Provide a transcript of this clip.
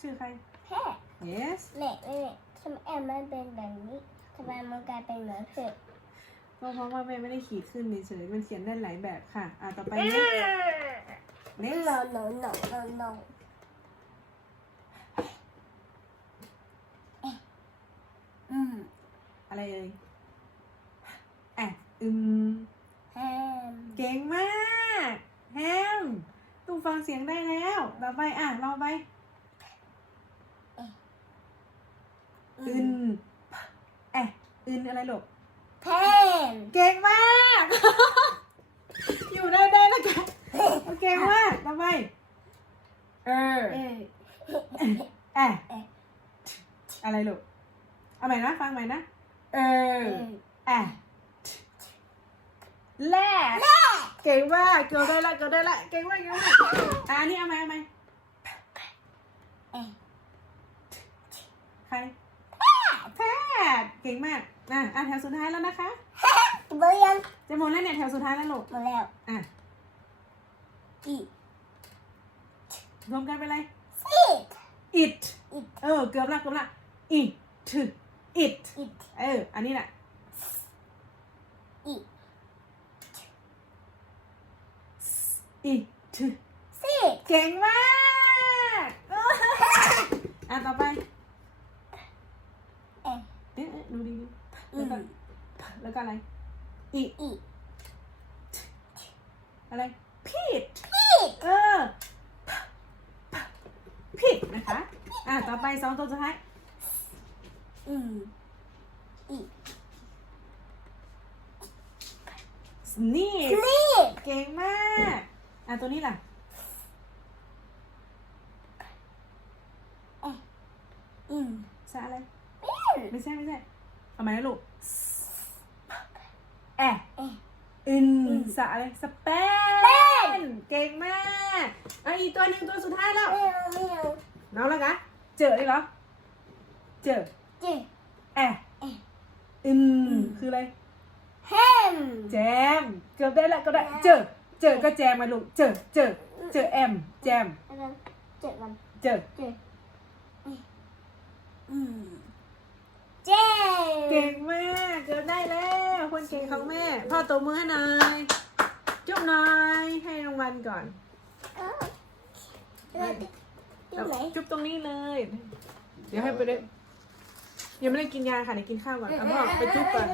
ชื่อใคร แพ้ yes แม่แม่ทำไมแอมมันเป็นแบบนี้ทำไมมันกลายเป็นเหมือนเผ็ดก็เพราะว่าแม่ไม่ได้ขีดขึ้นเฉยๆมันเขียนได้หลายแบบค่ะ อะต่อไป next next no no no no no อืมอะไรเอ่ยอะอืมแฮม เก่งมากแฮมตุ้ม ฟังเสียงได้แล้ว ต่อไปอะรอไปอึนแอะอึนอะไรลูกแพนเก่งมาก อยู่ได้ได้แล้วกันเก่งมากต่อไปเออเออแอะเอะอะไรลูกเอาใหม่นะ ฟังใหม่นะ เอเอออแอะแล่ เก่งมากเกิดได้ละเกิดได้ละเก่งมากเก่งมากอะอันนี้เอาไหมเอาไหมเอใครแพทย์เก่งมากอะอะแถวสุดท้ายแล้วนะคะเบอร์ยังจะหมดแล้วเนี่ยแถวสุดท้ายแล้วลูกหมดแล้วอะอีรวมกันไปเลยสิ it เออ เกือบละเกือบละ it it อีเออ อันนี้แหละ อี it สิเก่งมากอะต่อไปเอะเอ๊ะเอ๊ะดูดีดูอืแล้วมก็แล้วก็อะไรอีอีอะไร pit พีดเออ pit นะคะ อะต่อไปสองตัวสุดท้ายอืมอี sneeze นี่เก่งมาก อะตัวนี้ล่ะอืมสะอะไรเป็นไม่ใช่ไม่ใช่เอาใหม่นะลูกแอะเอะอึนอืมสะอะไรสเปเปนเก่งมากอะอีกตัวหนึ่งตัวสุดท้ายแล้วไม่เอาไม่เอาน้องแล้วกะเจอเลยเหรอ เจอเจ๊แอะเอะอึนอืมคืออะไรแฮมแจม เกือบได้แล้วก็ได้ เจอ เจอก็แจมมาลูกเจอเจอเจอแอมแจมแล้วก็เจ็ดวันเจอเจ๊อืมเจ๊เก่งมากเกือบได้แล้วคนเก่งของแม่ พ่อตัวมือให้หน่อยจุ๊บหน่อยให้รางวัลก่อนเออแล้วที่ไหนจุ๊บตรงนี้เลย เดี๋ยวให้ไปได้ยังไม่ได้กินยาค่ะเดี๋ยวกินข้าวก่อนเอาพ่อไปจุ๊บก่อน